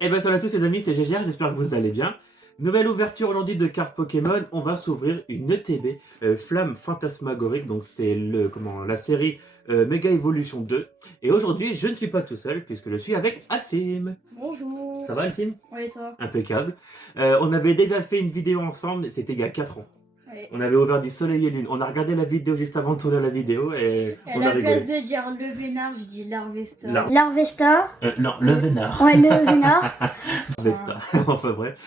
Eh ben salut à tous les amis, c'est GGR, j'espère que vous allez bien. Nouvelle ouverture aujourd'hui de cartes Pokémon, on va s'ouvrir une ETB, Flamme Fantasmagorique, donc c'est la série Mega Evolution 2. Et aujourd'hui, je ne suis pas tout seul, puisque je suis avec Alcim. Bonjour. Ça va Alcim? Ouais, et toi? Impeccable. On avait déjà fait une vidéo ensemble, c'était il y a 4 ans. Ouais. On avait ouvert du soleil et lune. On a regardé la vidéo juste avant de tourner la vidéo et À on la a rigolé. place de dire le vénard, je dis l'Arvesta. L'Arvesta. Non, le vénard. Ouais, le vénard. Vesta. Enfin bref.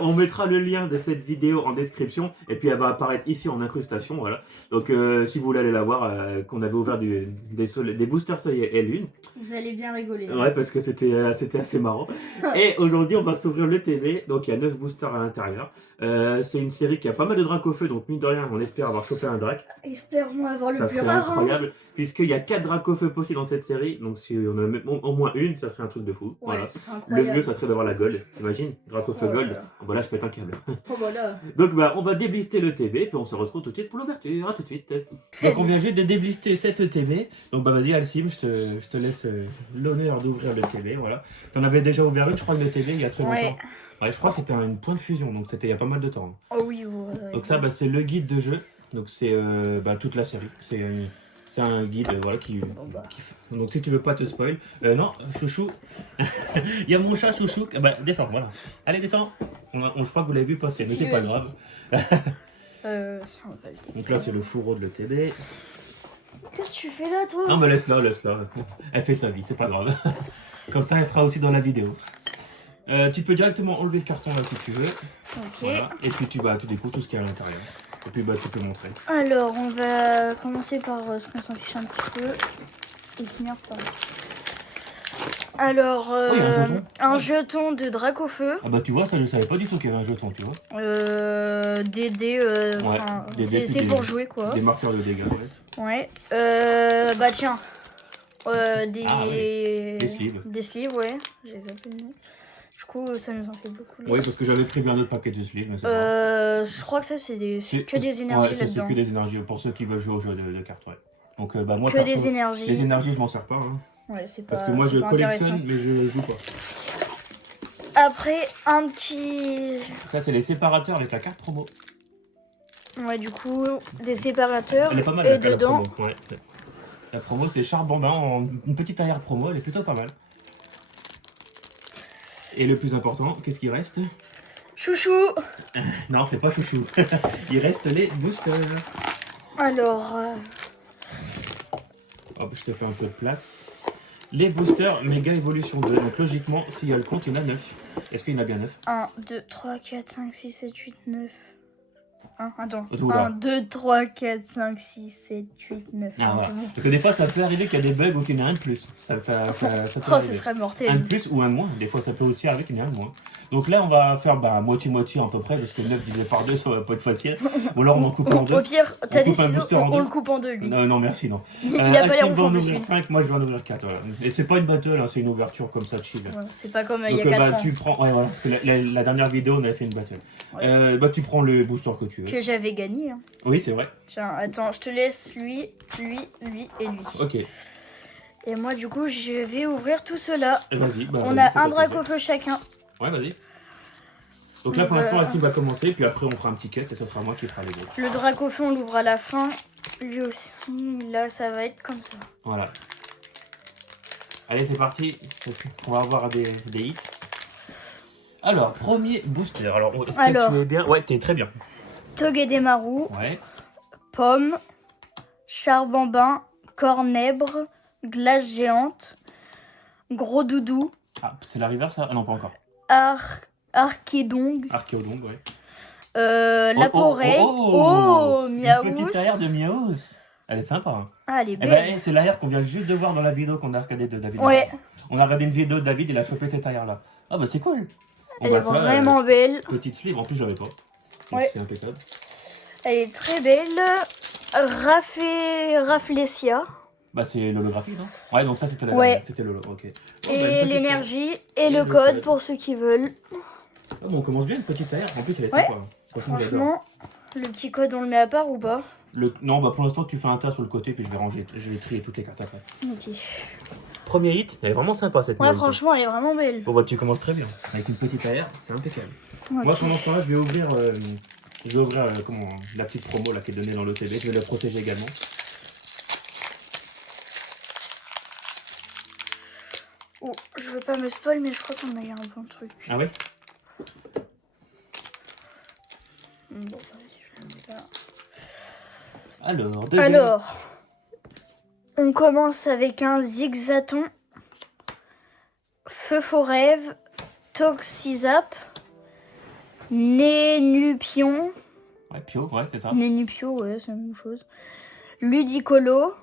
On mettra le lien de cette vidéo en description et puis elle va apparaître ici en incrustation. Voilà. Donc si vous voulez aller la voir, qu'on avait ouvert des boosters soleil et lune. Vous allez bien rigoler. Ouais, parce que c'était assez marrant. Et aujourd'hui, on va s'ouvrir le TV. Donc il y a 9 boosters à l'intérieur. C'est une série qui a pas mal de dracs au feu. Donc mine de rien, on espère avoir chopé un drac. Espère-moi avoir le Ça plus serait rare. incroyable. Puisqu'il y a 4 dracs au feu possibles dans cette série. Donc si on en a au moins une, ça serait un truc de fou. Ouais, Voilà. ça serait Le incroyable. mieux, ça serait d'avoir la gold. T'imagines? Drac au feu Oh là gold. là. Oh, bah là, je pète un câble. Oh voilà. Donc, bah, on va déblister le TB, puis on se retrouve tout de suite pour l'ouverture. À tout de suite. Donc, on vient juste de déblister cette TB. Donc, bah, vas-y, Alcim, je te laisse l'honneur d'ouvrir le TB. Voilà. T'en avais déjà ouvert une, je crois, le TB il y a très Ouais. longtemps. Ouais, je crois que c'était une point de fusion, donc c'était il y a pas mal de temps. Oh oui, ouais. Donc, ça, bah, c'est le guide de jeu. Donc, c'est bah, toute la série. C'est un guide voilà, qui fait. Donc si tu veux pas te spoil. Non, chouchou. Il y a mon chat chouchou. Bah descends, voilà. Allez, descends. Je crois que vous l'avez vu passer, mais c'est pas grave. Ça on va le Donc là c'est le fourreau de l'ETB. Qu'est-ce que tu fais là, toi? Non mais laisse-la, laisse-la. Elle fait sa vie, c'est pas grave. Comme ça elle sera aussi dans la vidéo. Tu peux directement enlever le carton là si tu veux. Ok. Voilà. Et puis tu découvres tout ce qu'il y a à l'intérieur. Et puis bah tu peux montrer. Alors, on va commencer par ce qu'on s'en fiche un petit peu. Et finir par... Alors, Oui, un jeton. un jeton de drac au feu. Ah bah tu vois, ça je savais pas du tout qu'il y avait un jeton, tu vois. Des dés, Ouais, des dés, c'est puis pour jouer quoi. Des marqueurs de dégâts, ouais. Ouais. Bah tiens. Des... Ah ouais, des sleeves. Des sleeves, ouais. Je les appelle. Du coup, ça nous en fait beaucoup. Là. Oui, parce que j'avais prévu un autre paquet de sleeves, mais c'est pas. Je crois que ça, c'est que des énergies ouais, là-dedans. c'est que des énergies pour ceux qui veulent jouer au jeu de cartes, ouais. Donc, bah moi, Que des énergies. Les énergies, je m'en sers pas. Hein, ouais, c'est pas. parce que moi, je collectionne, mais je joue pas. Après, un petit. Ça, c'est les séparateurs avec la carte promo. Ouais, du coup, des séparateurs. Elle est pas mal, et la dedans. promo. Ouais. La promo, c'est Charbambin en une petite arrière promo, elle est plutôt pas mal. Et le plus important, qu'est-ce qui reste? Chouchou. Non, c'est pas chouchou. Il reste les boosters. Alors. Hop, je te fais un peu de place. Les boosters Mega Evolution 2. Donc logiquement, s'il y a le compte, il y en a 9. Est-ce qu'il y en a bien 9? 1, 2, 3, 4, 5, 6, 7, 8, 9. Attends. Oula. 1, 2, 3, 4, 5, 6, 7, 8, 9. Ah, voilà. C'est bon. Parce que des fois, ça peut arriver qu'il y a des bugs ou qu'il y en a un de plus. Ça peut Oh, ce arriver. serait mortel. Un de plus ou un de moins. Des fois, ça peut aussi arriver qu'il y en ait un de moins. Donc là, on va faire moitié-moitié à peu près, parce que 9 divisé par 2, ça va pas être facile. Ou alors on en coupe en deux. Au pire, t'as des coupe un ciseaux, booster en on deux. le coupe en deux, lui. Non, merci, non. Il a pas l'air Alcim ouf va en en plus, ouvrir lui. 5, moi je vais en ouvrir 4. Voilà. Et c'est pas une battle, hein, c'est une ouverture comme ça, chill. Ouais, c'est pas comme il y a Donc 4 ans. tu prends, ouais, voilà. La dernière vidéo, on avait fait une battle. Ouais. Tu prends le booster que tu veux. Que j'avais gagné. Hein. Oui, c'est vrai. Tiens, attends, je te laisse lui et lui. Ok. Et moi, du coup, je vais ouvrir tout cela. Vas-y. Bah, On vas-y, a fais-toi un drac plaisir. au feu chacun. Ouais, vas-y. Donc là, pour l'instant, Alcim va commencer, puis après, on fera un petit cut et ça sera moi qui fera les autres. Le drac au feu, on l'ouvre à la fin. Lui aussi, là, ça va être comme ça. Voilà. Allez, c'est parti. On va avoir des hits. Alors, premier booster. Alors, est-ce que tu es bien? Ouais, t'es très bien. Togedemaru, Ouais. Pomme, Charbambin, Cornèbre, Glace géante, Gros doudou, Ah, c'est la river, ça? Ah non, pas encore. Archédong, Archéodonde, ouais. Laporeille, Une Miaous. petite arrière de Miaous. Elle est sympa. Hein. Ah, elle est Eh belle. ben, c'est l'arrière qu'on vient juste de voir dans la vidéo qu'on a regardé de David. Ouais. On a regardé une vidéo de David, il a chopé cette arrière-là. Ah bah c'est cool. Elle est vraiment belle. Petite sleeve, en plus j'avais pas. Donc, Ouais. c'est impeccable. Elle est très belle. Rafflesia. Bah c'est l'holographie, non? Ouais, donc ça c'était la Ouais. dernière, c'était l'holo, ok. Oh, bah, une Et petite l'énergie et Et le le code code. pour ceux qui veulent. Ah, bon, on commence bien, une petite arrière. En plus elle est Ouais. sympa. Hein. Franchement, j'adore. Franchement, le petit code, on le met à part ou pas? Non, bah pour l'instant tu fais un tas sur le côté, puis je vais trier toutes les cartes après. Ok. premier hit, elle est vraiment sympa cette Ouais, nouvelle. franchement, elle est vraiment belle. Bon bah tu commences très bien. Avec une petite AR, c'est impeccable. Ok. Moi pendant ce temps-là, je vais ouvrir, comment, la petite promo là, qui est donnée dans l'OTB. Je vais la protéger également. Oh, je veux pas me spoil, mais je crois qu'on a eu un bon truc. Ah ouais? Bon, vas-y, je vais le mettre là. Alors, deuxième. Alors, on commence avec un Zigzaton, Feu Forève, Toxizap, Nénupion. Ouais, Pio, ouais, c'est ça. Nénupio, ouais, c'est la même chose. Ludicolo,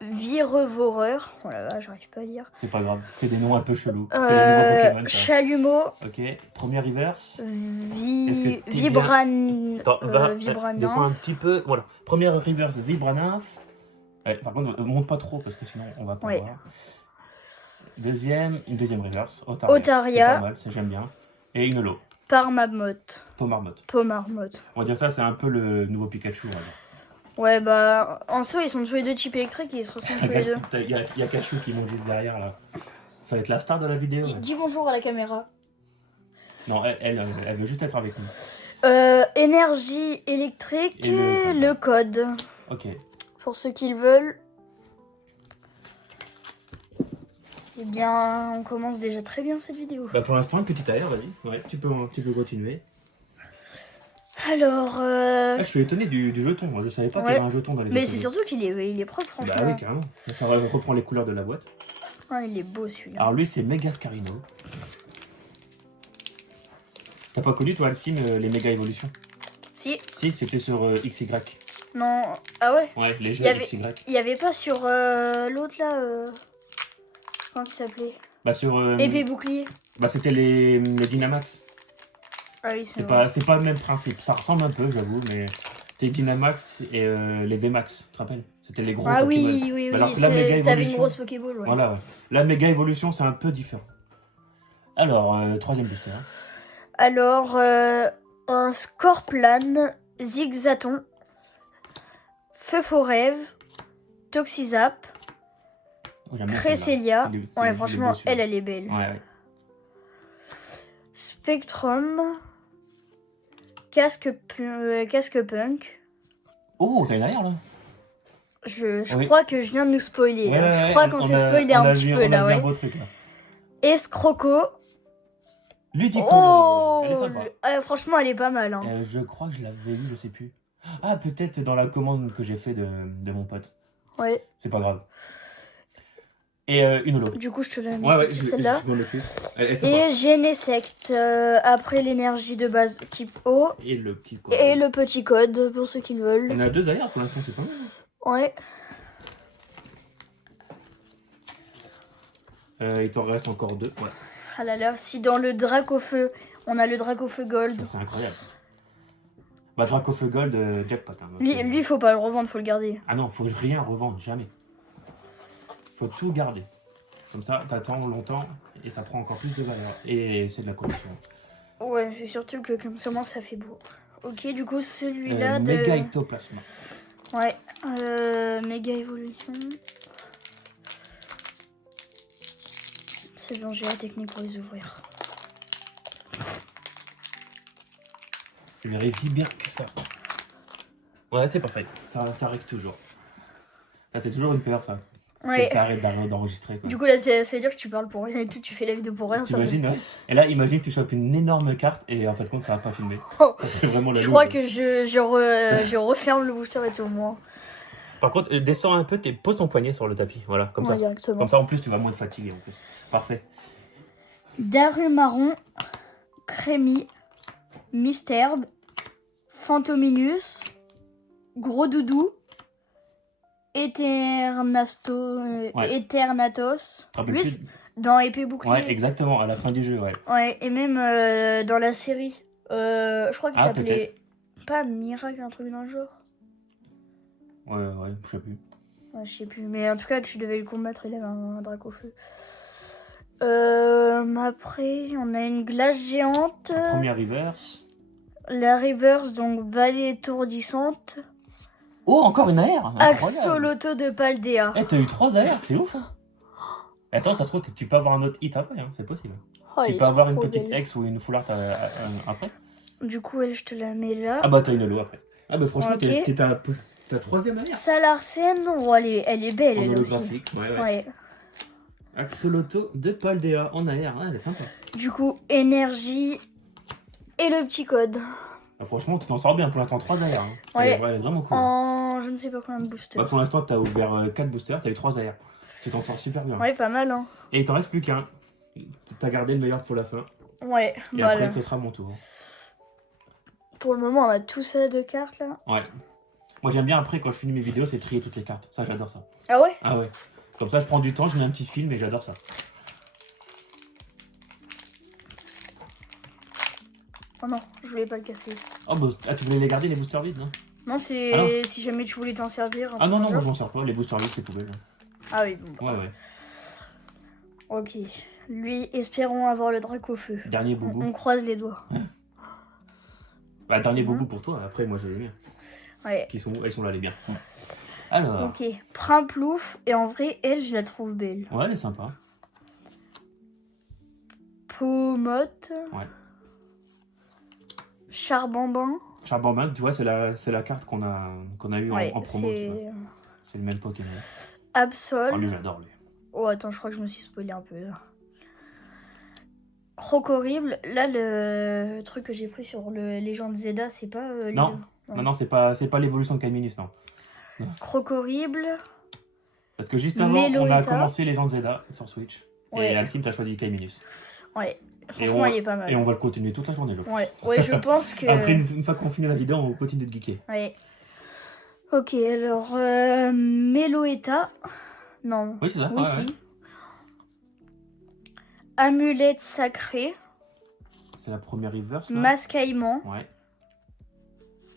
Virevoreur. Oh là là, j'arrive pas à lire. C'est pas grave, c'est des noms un peu chelous. C'est les nouveaux Pokémon, ça. Chalumeau, Ok, premier reverse. Est-ce que t'es Attends, Vibranien. descends un petit peu. Voilà, première reverse Vibranaf. Ouais, par contre, monte pas trop parce que sinon on va pas Ouais. voir. Une deuxième reverse. Otaria. C'est pas mal, ça j'aime bien. Et une holo. Parmamotte. Pomarmotte. On va dire ça, c'est un peu le nouveau Pikachu. Ouais, bah, en soi, ils sont tous les deux types électriques et ils se ressemblent tous les deux. Il y a Kachu qui monte juste derrière là. Ça va être la star de la vidéo. Ouais. Dis bonjour à la caméra. Non, elle veut juste être avec nous. Énergie électrique, Et le code. Ok. Pour ceux qui le veulent. Eh bien, on commence déjà très bien cette vidéo. Bah pour l'instant, une petite AR, vas-y. Ouais, tu peux continuer. Alors, Ah, je suis étonné du jeton. Moi, je savais pas qu'il y avait un jeton dans les mais autoroutes. c'est surtout qu'il est propre, franchement. Bah oui, carrément. Ça reprend les couleurs de la boîte. Ah, il est beau celui-là. Alors lui, c'est Megascarino. T'as pas connu, toi, Alcine, les méga évolutions? Si. Si, c'était sur XY. Non. Ah ouais. Ouais, les jeux Il y avait- XY. Il y avait pas sur l'autre là. Comment il s'appelait? Bah sur... Épée bouclier. Bah c'était les Dynamax. Ah oui, C'est vrai. pas le même principe. Ça ressemble un peu, j'avoue, mais c'était Dynamax et les VMAX, tu te rappelles? C'était les gros Ah Pokémon. oui, oui, Bah, alors, oui. la méga T'avais une évolution- grosse Pokéball, ouais. Voilà, ouais. La méga évolution, c'est un peu différent. Alors, troisième booster. Alors, un Scorplan, Zigzaton, Feu Forève, Toxizap, Oh, j'aime bien Cresselia. celui-là. Il Ouais, est franchement, beau, celui-là. elle est belle. Ouais, ouais. Spectrum, Casque Punk. Oh, t'as une arrière là? Je Oui. crois que je viens de nous spoiler. Ouais, là. ouais, Je crois qu'on s'est spoilé un petit peu là, On a vu un ouais. beau truc là. Escroco. Ludicolo. Oh, Elle est sympa. franchement, elle est pas mal. Hein. Je crois que je l'avais vu, je sais plus. Ah, peut-être dans la commande que j'ai fait de mon pote. Ouais. C'est pas grave. Et une holo. Du coup, je te la mets Ouais, ouais, celle-là. je m'en occupe. Elle est sympa. Et Genesect, après l'énergie de base type O. Et le petit code. Et le petit code, pour ceux qui le veulent. On a deux ailleurs pour l'instant, c'est pas mal. Ouais. Il t'en reste encore deux. Ouais. Ah là là, si dans le Dracofeu, on a le Dracofeu Gold. Ça serait incroyable. Bah, Dracofeu Gold, jackpot. Hein, Lui, faut pas le revendre, faut le garder. Ah non, faut rien revendre, jamais. Faut tout garder. Comme ça, t'attends longtemps et ça prend encore plus de valeur. Et c'est de la collection. Ouais, c'est surtout que comme ça, moi, ça fait beau. Ok, du coup, celui-là de... Méga Ectoplasma. Ouais, méga évolution. C'est bon, j'ai la technique pour les ouvrir. Je vérifie bien que ça. Ouais, c'est parfait. Ça règle toujours. Là, c'est toujours une peur, ça. Ouais. Ça arrête d'enregistrer. Quoi. Du coup, là, c'est-à-dire que tu parles pour rien et tout, tu fais la vidéo pour rien. Ça T'imagines, ouais. Et là, imagine, tu chopes une énorme carte et en fait, compte, ça va pas filmer. Oh. Ça, c'est vraiment la Je loupe. crois que je referme le booster et tout, moi. Par contre, descends un peu, pose ton poignet sur le tapis. Voilà, comme ça. Ouais, directement. Comme ça, en plus, tu vas moins te fatiguer. En plus. Parfait. Darumarron, Crémy, Misterbe, Fantominus, Gros Doudou, Eternatos. Te rappelles Lui, plus dans Épée Bouclier. Ouais, exactement, à la fin du jeu, ouais. Ouais, et même dans la série. Je crois qu'il Ah, s'appelait pas Miracle, un truc dans le genre. Ouais, je sais plus. Ouais, je sais plus, mais en tout cas, tu devais le combattre, il avait un Dracofeu. Après, on a une glace géante. La première reverse. La reverse, donc vallée étourdissante. Oh, encore une AR. Incroyable. Axoloto de Paldea. Eh, t'as eu 3 AR, c'est ouf. Hein. Attends, ça se trouve, tu peux avoir un autre hit après, hein, c'est possible. Oh, Tu elle peux est avoir une trop petite belle. X ou une full art après. Du coup, elle, je te la mets là. Ah bah t'as une holo après. Ah bah franchement, Ok. t'es ta 3ème AR. Salarsen, oh, elle est belle, En elle aussi. holographique, ouais. Ouais. Axoloto de Paldea en AR, ouais, elle est sympa. Du coup, énergie et le petit code. Ah, franchement, tu t'en sors bien pour l'instant, 3 AR. Hein. Ouais. Elle est vraiment cool. En je ne sais pas combien de boosters. Bah, pour l'instant, t'as ouvert 4 boosters, t'as eu 3 AR. Tu t'en sors super bien. Ouais, pas mal, hein. Et il t'en reste plus qu'un. T'as gardé le meilleur pour la fin. Ouais, Et voilà. après, ce sera mon tour. Pour le moment, on a tout ça de cartes, là. Ouais. Moi, j'aime bien après, quand je finis mes vidéos, c'est trier toutes les cartes. Ça, j'adore ça. Ah ouais? Ah ouais. Comme ça, je prends du temps, je mets un petit film et j'adore ça. Oh non, je voulais pas le casser. Oh, bah, tu voulais les garder, les boosters vides, non? Non, c'est Ah non. si jamais tu voulais t'en servir. Ah non, non, moi, moi je m'en sers pas. Les boosters vides, c'est poubelle. Ah oui, bon. Ouais. Ok. Lui, espérons avoir le drac au feu. Dernier boubou. On croise les doigts. Bah, dernier C'est bon. boubou pour toi. Après, moi, j'ai les miens. Ouais. Elles sont là, les biens. Alors. Ok. Primplouf. Et en vrai, elle, je la trouve belle. Ouais, elle est sympa. Pomote. Ouais. Charbambin. Charbonman, tu vois, c'est la carte qu'on a eu Ouais, en promo. Tu vois. c'est C'est le même Pokémon. Absol. Oh, lui, j'adore, lui. Oh, attends, je crois que je me suis spoilé un peu. Là. Crocorrible. Là, le truc que j'ai pris sur le Légende Zelda, c'est pas... Non. Non, c'est pas l'évolution de Kaiminus, non. Crocorrible. Parce que juste avant, on a Meloetta. commencé les gens de Zelda sur Switch. Ouais. Et Alcim, t'as choisi Kaiminus. Ouais. Franchement, il est pas mal. Et on va le continuer toute la journée, l'autre. Ouais, je pense que... Après, une fois qu'on finit la vidéo, on continue de geeker. Ouais. Ok, alors... Meloetta. Non. Oui, c'est ça. Oui, ouais, si. ouais. Amulette sacrée. C'est la première reverse, là. Mascaillement. Ouais.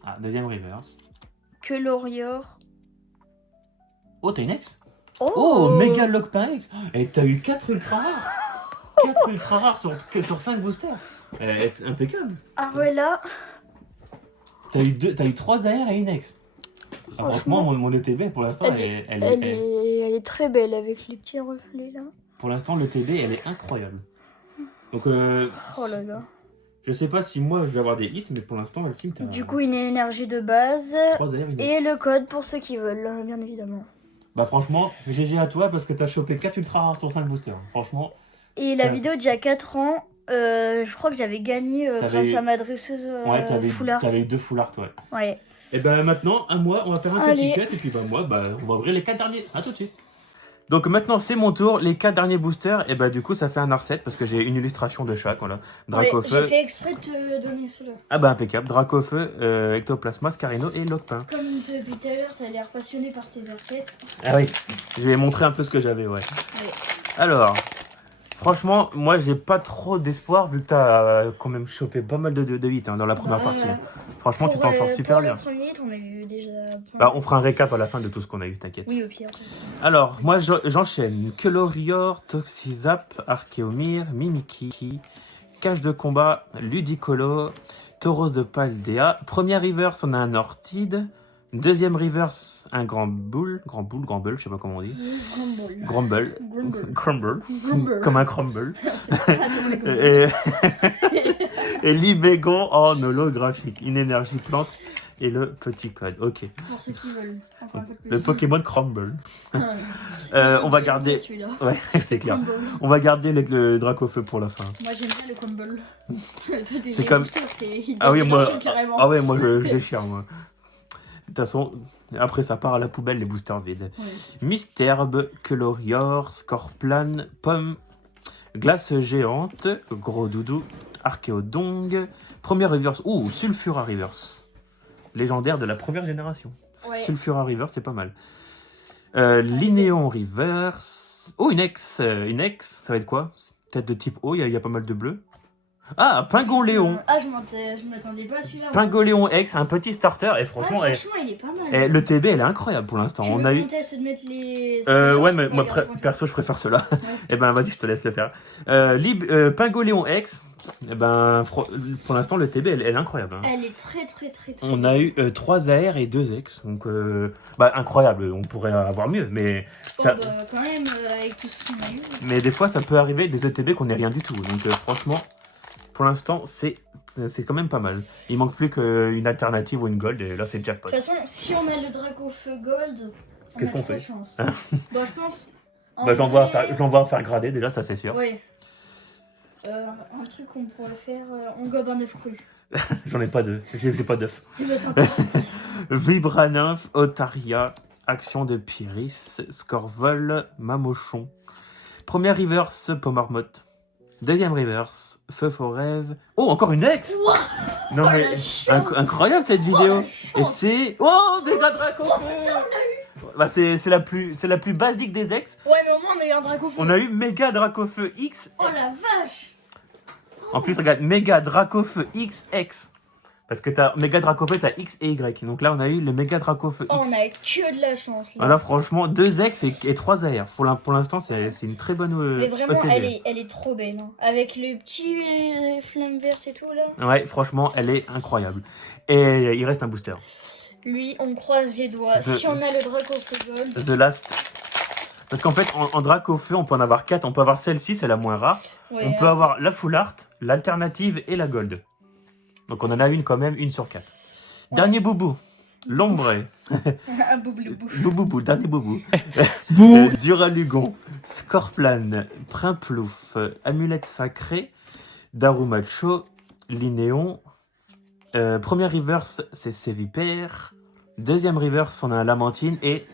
Ah, deuxième reverse. Quelorior. Oh, t'as une ex? Oh, Oh, méga Lockpin X. Et t'as eu 4 ultra rares. 4 ultra rares sur 5 boosters. Impeccable. Ah ouais, là... T'as eu 3 AR et une ex. Ah, franchement, mon ETB pour l'instant, elle est très belle avec les petits reflets là. pour l'instant, l'ETB, elle est incroyable. Donc, Oh là là. je sais pas si moi je vais avoir des hits, mais pour l'instant, Alcim, t'as Du coup, une énergie de base. 3 AR, une Et ex. le code pour ceux qui veulent, bien évidemment. Bah, franchement, GG à toi parce que t'as chopé 4 ultra rares sur 5 boosters. Franchement, Et la Ça- vidéo d'il y a 4 ans, je crois que j'avais gagné grâce à ma dresseuse ouais, full art. t'avais eu 2 full art, ouais. Ouais. Et ben maintenant, à moi, on va faire un Allez. petit cut et puis moi, on va ouvrir les 4 derniers. À tout de suite. Donc maintenant, c'est mon tour. Les 4 derniers boosters, et bah du coup, ça fait un R7 parce que j'ai une illustration de chaque. Voilà. Dracofeu. J'ai fait exprès de te donner cela. Ah bah impeccable. Dracofeu, Ectoplasma, Scarino et Lockpin. Comme depuis tout à l'heure, t'as l'air passionné par tes assiettes. Ah oui, je vais montrer un peu ce que j'avais, ouais. Ouais. Alors, franchement, moi, j'ai pas trop d'espoir vu que t'as quand même chopé pas mal de hits dans la première partie. Franchement, tu t'en sors super bien. Pour le premier hit, on a eu déjà... Bah, on fera un récap à la fin de tout ce qu'on a eu, t'inquiète. Oui, au pire. Alors, moi j'enchaîne. Quelorior, Toxizap, Archeomir, Mimikiki, Cage de combat, Ludicolo, Tauros de Paldea. Première reverse, on a un Ortide. Deuxième reverse, un Grumble, je sais pas comment on dit. Grumble. Comme un crumble. Et Libégon en holographique. Une énergie plante et le petit code. Ok. Pour ceux qui veulent. Enfin, un peu plus. Le Pokémon Crumble. On va garder. Celui-là. Ouais, c'est clair. Crumble. On va garder le Dracofeu pour la fin. Moi j'aime bien le crumble. C'est comme- Ah oui, moi, je déchire, moi. De toute façon, après ça part à la poubelle les boosters vides. Ouais. Misterbe, Quelorior, Scorplan, Pomme, Glace géante, Gros Doudou, Archéodong, première reverse. Ouh, Sulfura reverse. Légendaire de la première génération. Ouais. Sulfura reverse, c'est pas mal. Linéon reverse. Oh, une ex. Une ex, ça va être quoi? Tête de type O, il y a pas mal de bleu. Ah, Pingoléon. Ah, je m'attendais pas à celui-là. Pingoléon X, un petit starter. Et franchement, Franchement, il est pas mal. le TB, elle est incroyable pour l'instant. Tu On veux a qu'on eu. teste de mettre les... Ouais, mais moi, perso, je préfère cela. Ouais. Et ben, vas-y, je te laisse le faire. Pingoléon X, et ben, pour l'instant, le TB, elle est incroyable. Hein. Elle est très très très très... On a eu 3 AR et 2 X, donc incroyable. On pourrait avoir mieux, mais ça, Oh, bah, quand même, avec tout ce qu'on a eu. mais des fois, ça peut arriver des ETB qu'on n'ait rien du tout. Donc, franchement, pour l'instant, c'est quand même pas mal. Il manque plus qu'une alternative ou une gold, et là, c'est jackpot. De toute façon, si on a le Dracofeu Gold, on Qu'est-ce a qu'on trop de fait chance. Hein Bon, je pense... en Je l'envoie vrai, faire grader, déjà, ça c'est sûr. Ouais. Un truc qu'on pourrait faire, on gobe un œuf cru. J'en ai pas deux, j'ai pas d'œuf. Eh ben, tant pis. Vibranymph, Otaria, Action de Pyrrhis, Scorvol, Mamochon. Première reverse, Pomarmotte. Deuxième reverse, Feu Forève. Oh, encore une ex. Ouah, Non oh, mais la chance. incroyable cette vidéo. la Et chance. c'est Dégâts Dracofeu. Bah c'est la plus basique des ex. Ouais, mais au moins on a eu un Dracofeu. On a eu Méga Dracofeu X. Oh la vache. En plus regarde Méga Dracofeu XX. Parce que t'as Méga Dracofeu, t'as X et Y. Donc là on a eu le Méga Dracofeu X. Oh, on a que de la chance là. Voilà, franchement, 2 X et 3 AR. Pour l'instant, c'est une très bonne Mais vraiment, ETB. elle est trop belle. Hein. Avec le petit flamme verte et tout là. Ouais, franchement, elle est incroyable. Et il reste un booster. Lui, on croise les doigts. Si on a le Dracofeu Gold. The Last. Parce qu'en fait, en Dracofeu, on peut en avoir 4. On peut avoir celle-ci, c'est la moins rare. Ouais, On peut avoir la Full Art, l'alternative et la Gold. Donc on en a une quand même, une sur 4. Ouais. Dernier boubou. L'ombre. un boubou. Boubou, dernier boubou. Duralugon, Scorplan, Primplouf, Amulette Sacrée, Darumacho, Linéon. Première reverse, c'est Sévipère. Deuxième reverse, on a Lamentine. Et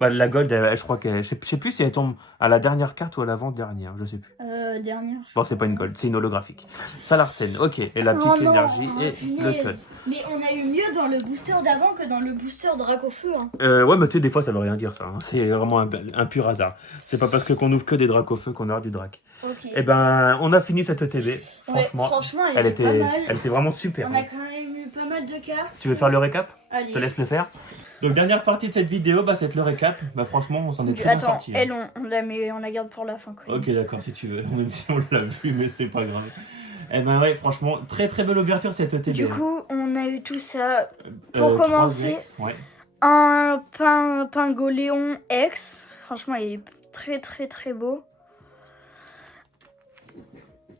la gold, je crois que je sais plus si elle tombe à la dernière carte ou à l'avant-dernière, je sais plus. Dernière. Bon, c'est pas une gold, c'est une holographique. Salarsen, ok. Et la petite énergie et le code. Mais on a eu mieux dans le booster d'avant que dans le booster Dracofeu. Hein. Ouais, mais tu sais, des fois, ça veut rien dire, ça. Hein. C'est vraiment un pur hasard. C'est pas parce qu'on ouvre que des Dracofeu qu'on aura du Drac. Ok. Et ben, on a fini cette ETB. Franchement, franchement elle était pas mal. elle était vraiment super. On a quand même eu pas mal de cartes. Tu veux faire le récap? Allez. Je te laisse le faire. Donc, dernière partie de cette vidéo, c'est le récap. Bah, franchement, on s'en est très bien Attends, sorti. elle, on la garde pour la fin. Quand même. Ok, d'accord, si tu veux. Même si on l'a vu, mais c'est pas grave. Eh ben, ouais, franchement, très très belle ouverture cette ETB. Du coup, on a eu tout ça. Pour commencer, 3X, ouais. un Pingoléon X. Franchement, il est très très très beau.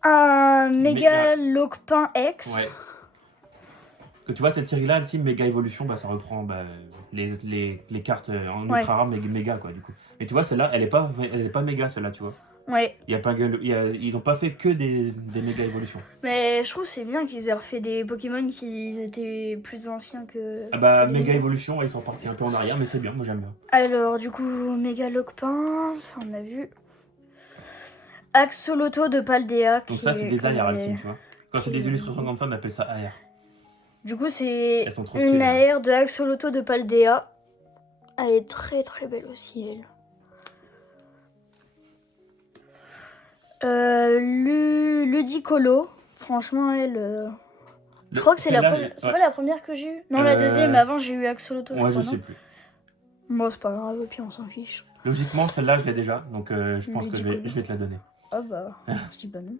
Un Mégalopin X. Ouais. Que tu vois, cette série-là, elle Méga Evolution, ça reprend les cartes en ultra rare méga, quoi, du coup. Mais tu vois, celle-là, elle est pas méga, celle-là, tu vois. Ouais. Ils ont pas fait que des méga évolutions. Mais je trouve que c'est bien qu'ils aient refait des Pokémon qui étaient plus anciens que... Ah bah, méga évolution, ils sont partis un peu en arrière, mais c'est bien, moi j'aime bien. Alors, du coup, Mégalopin, ça on a vu. Axoloto de Paldea. Donc ça, c'est des AR, Alcine, tu vois. Quand c'est des illustrations comme ça, on appelle ça AR. Du coup, c'est Elles sont trop une stylées. AR de Axoloto de Paldea. Elle est très très belle aussi, elle. Ludicolo. Franchement, elle... Je crois que c'est la première. C'est pas la première que j'ai eue. Non, la deuxième. Avant, j'ai eu Axoloto. Ouais, je crois, sais non plus. Bon, c'est pas grave, puis on s'en fiche. Logiquement, celle-là, je l'ai déjà, donc je pense que je Ludicolo. vais te la donner. Oh bah, c'est pas non.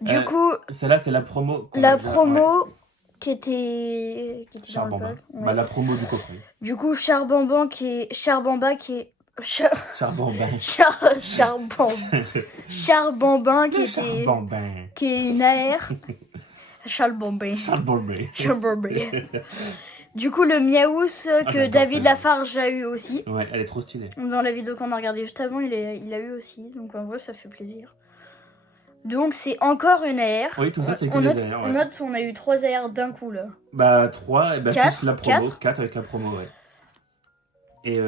Du coup, Celle-là, c'est la promo. la déjà- promo ouais. qui était dans le Charbamba. pack. Ouais. La promo du coffret. Du coup, Charbamba qui est... Charbamba. Charbambin qui était... Charbamba. qui est une AR. Charbambin. Charbamba. Charbambin. Du coup, le Miaous que j'adore David celle-là. Lafarge a eu aussi. Ouais, elle est trop stylée. Dans la vidéo qu'on a regardée juste avant, il a eu aussi. Donc en vrai, ça fait plaisir. Donc c'est encore une AR. Oui, tout ça, c'est que on des note, AR, on ouais. note, on a eu 3 AR d'un coup là. 3 et Quatre, plus la promo. 4 avec la promo, ouais. Et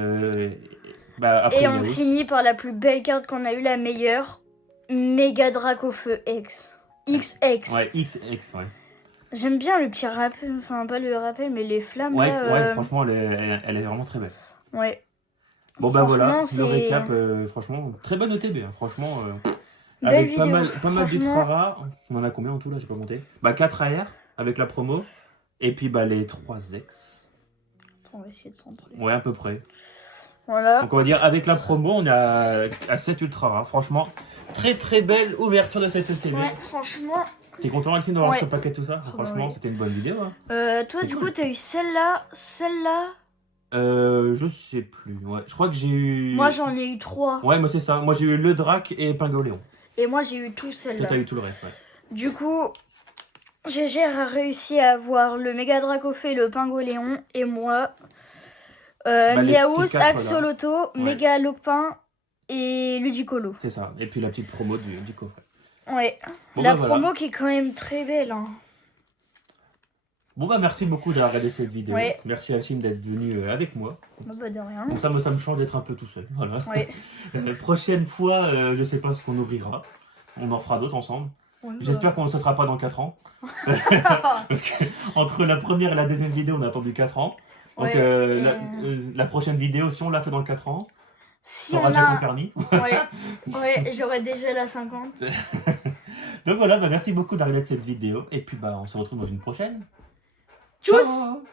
après, Et on Miaous. finit par la plus belle carte qu'on a eu, la meilleure. Méga Dracofeu X. XX. Ouais, XX, ouais. J'aime bien le petit rappel, enfin pas le rappel, mais les flammes Ouais, là. franchement, elle est vraiment très belle. Ouais. Bon, bah voilà, Franchement, le c'est- récap, franchement, très bonne ETB, hein, franchement. Belle Avec vidéo. pas mal Franchement. d'ultra on en a combien en tout là, j'ai pas compté. Bah 4 AR avec la promo. Et puis bah les 3 ex. Attends, on va essayer de centrer. Ouais, à peu près. Voilà. Donc on va dire avec la promo, on est à 7 ultra rares. Franchement, très très belle ouverture de cette TV. Ouais, franchement. T'es content Alcine d'avoir Ouais. ce paquet tout ça? bah Franchement, oui. c'était une bonne vidéo. Hein. Toi, C'est du cool. coup, t'as eu celle-là, celle-là. Je sais plus. Ouais. Je crois que j'ai eu. Moi, j'en ai eu 3. Ouais, moi c'est ça. Moi j'ai eu le Drac et Pingoléon. Et moi, j'ai eu tout Toi celle-là. t'as eu tout le reste, ouais. Du coup, GG a réussi à avoir le Méga Dracofée, le Pingoléon, et moi, les Miaous, petits quatre, là. Axolotl, Ouais. Méga Lopin et Ludicolo. C'est ça. Et puis la petite promo du coffret. Ouais. Bon, La bah, promo voilà. qui est quand même très belle. Hein. Bon bah merci beaucoup d'avoir regardé cette vidéo. Ouais. Merci Alcine d'être venu avec moi. Bah, de rien. Bon ça me change d'être un peu tout seul. Voilà. Ouais. Prochaine fois, je sais pas ce qu'on ouvrira. On en fera d'autres ensemble. Ouais, bah. J'espère qu'on ne se sera pas dans 4 ans. Parce que entre la première et la deuxième vidéo, on a attendu 4 ans. Donc Ouais, la prochaine vidéo, si on l'a fait dans 4 ans, si t'auras on déjà ton a... permis. Ouais, j'aurais déjà la 50. Donc voilà, bah, merci beaucoup d'avoir regardé cette vidéo. Et puis bah on se retrouve dans une prochaine. Tchuss! Ciao.